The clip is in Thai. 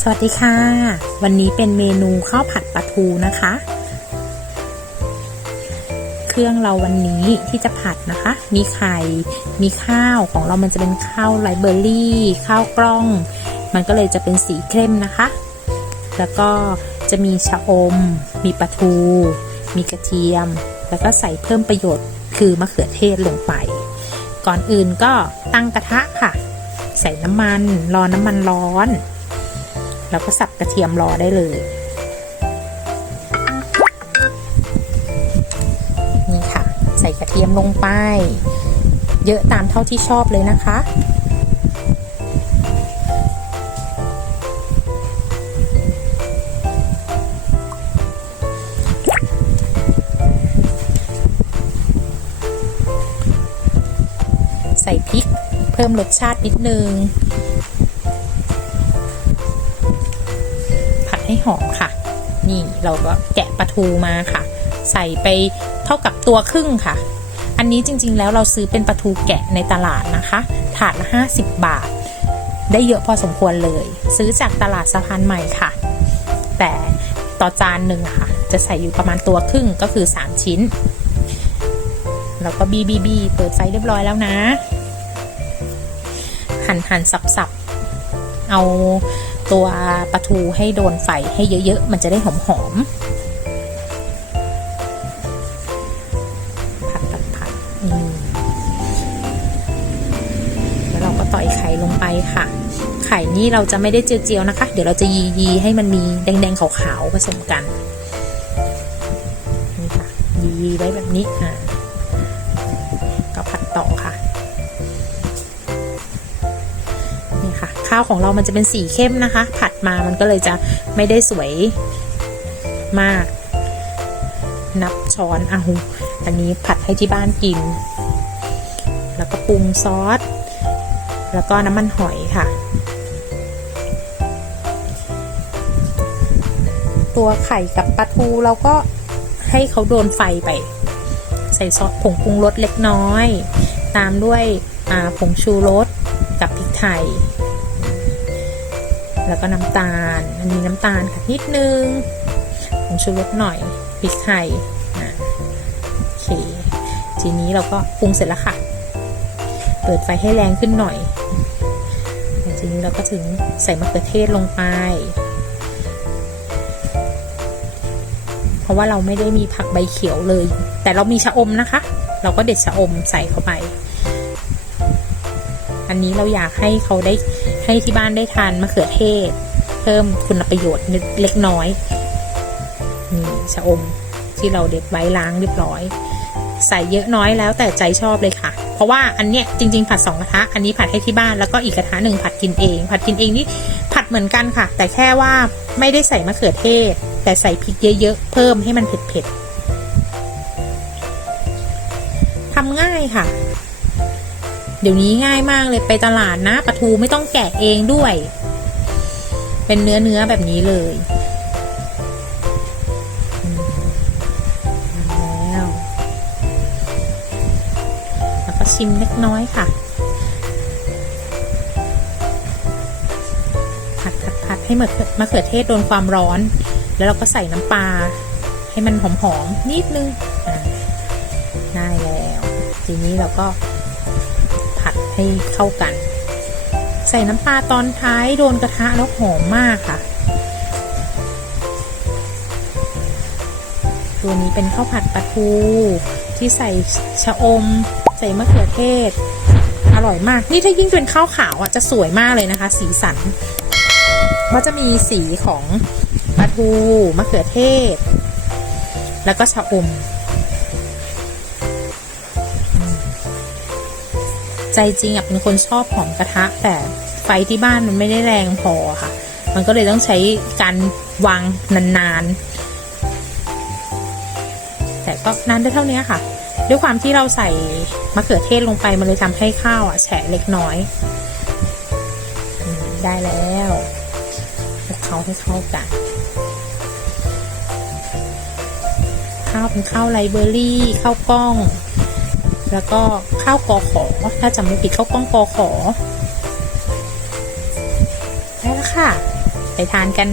สวัสดีค่ะ วันนี้เป็นเมนูข้าวผัดปลาทูนะคะ เครื่องเราวันนี้ที่จะผัดนะคะ มีไข่ มีข้าวของเรามันจะเป็นข้าวไรเบอร์รี่ ข้าวกล้อง มันก็เลยจะเป็นสีเข้มนะคะ แล้วก็จะมีชะอม มีปลาทู มีกระเทียม แล้วก็ใส่เพิ่มประโยชน์คือมะเขือเทศลงไป ก่อนอื่นก็ตั้งกระทะค่ะ ใส่น้ำมัน รอน้ำมันร้อน แล้วก็สับกระเทียมรอได้เลยนี่ค่ะ ใส่กระเทียมลงไป เยอะตามเท่าที่ชอบเลยนะคะใส่พริกเพิ่มรสชาตินิดนึง หอมค่ะ นี่เราก็แกะปลาทูมาค่ะ ใส่ไปเท่ากับตัวครึ่งค่ะ อันนี้จริงๆแล้วเราซื้อเป็นปลาทูแกะในตลาดนะคะ ถาดละ50 บาท ได้เยอะพอสมควรเลย ซื้อจากตลาดสะพานใหม่ค่ะ แต่ต่อจานหนึ่งค่ะ จะใส่อยู่ประมาณตัวครึ่งก็คือ 3 ชิ้น แล้วก็บีบีบีเปิดไฟเรียบร้อยแล้วนะ หั่นหั่นสับสับๆเอา ตัวปลาทูให้โดนไฟให้เยอะ ๆ มันจะได้หอมๆผัดผัดผัดแล้วเราก็ต่อยไข่ลงไปค่ะ ไข่นี่เราจะไม่ได้เจียวๆนะคะ เดี๋ยวเราจะยียีๆให้มันมีแดงๆขาวๆผสมกันนี่ค่ะยียีๆไว้แบบนี้อ่าก็ผัดต่อค่ะ ข้าวของเรามันจะเป็นสีเข้มนะคะ ผัดมามันก็เลยจะไม่ได้สวยมาก นับช้อนเอาอันนี้ผัดให้ที่บ้านกิน แล้วก็ปรุงซอส แล้วก็น้ำมันหอยค่ะ ตัวไข่กับปลาทูเราก็ให้เขาโดนไฟไป ใส่ซอสผงปรุงรสเล็กน้อย ตามด้วยผงชูรสกับพริกไทย แล้วก็น้ำตาล มันมีน้ำตาลค่ะนิดนึงผงชูรสหน่อยพริกไทยอ่โอเค ทีนี้เราก็ปรุงเสร็จแล้วค่ะ เปิดไฟให้แรงขึ้นหน่อย ทีนี้เราก็ถึงใส่มะเขือเทศลงไป เพราะว่าเราไม่ได้มีผักใบเขียวเลย แต่เรามีชะอมนะคะ เราก็เด็ดชะอมใส่เข้าไป อันนี้เราอยากให้เขาได้ให้ที่บ้านได้ทานมะเขือเทศ เพิ่มคุณประโยชน์เล็กน้อยนี่ชะอมที่เราเด็ดไว้ล้างเรียบร้อย ใส่เยอะน้อยแล้วแต่ใจชอบเลยค่ะ เพราะว่าอันเนี้ยจริง ๆ ผัดสองกระทะ อันนี้ผัดให้ที่บ้านแล้วก็อีกกระทะหนึ่งผัดกินเอง ผัดกินเองนี่ผัดเหมือนกันค่ะ แต่แค่ว่าไม่ได้ใส่มะเขือเทศ แต่ใส่พริกเยอะๆเพิ่มให้มันเผ็ดๆทำง่ายค่ะ เดี๋ยวนี้ง่ายมากเลยไปตลาดนะปลาทูไม่ต้องแกะเองด้วย เป็นเนื้อเนื้อแบบนี้เลยอืมแล้วแล้วก็ชิมเล็กน้อยค่ะผัดผัดผัดให้มะเขือมะเขือเทศโดนความร้อน แล้วเราก็ใส่น้ำปลาให้มันหอมๆนิดนึงอะได้แล้ว ทีนี้เราก็ ให้เข้ากัน ใส่น้ำปลาตอนท้ายโดนกระทะแล้วหอมมากค่ะ ตัวนี้เป็นข้าวผัดปลาทูที่ใส่ชะอม ใส่มะเขือเทศ อร่อยมาก นี่ถ้ายิ่งเป็นข้าวขาวอะจะสวยมากเลยนะคะ สีสันมันจะมีสีของปลาทูมะเขือเทศ แล้วก็ชะอม ใจจริงอะเป็นคนชอบหอมกระทะ แต่ไฟที่บ้านมันไม่ได้แรงพอค่ะ มันก็เลยต้องใช้การวางนานๆ แต่ก็นานได้เท่านี้ค่ะ ด้วยความที่เราใส่มะเขือเทศลงไปมันเลยทำให้ข้าวอะแฉะเล็กน้อย ได้แล้วคลุกเคล้าให้เข้ากันข้าวเป็นข้าวไรเบอร์รี่ข้าวกล้อง แล้วก็ข้าวกอขอ ถ้าจำไม่ผิดข้าวกล้องกอขอได้แล้วค่ะ ไปทานกัน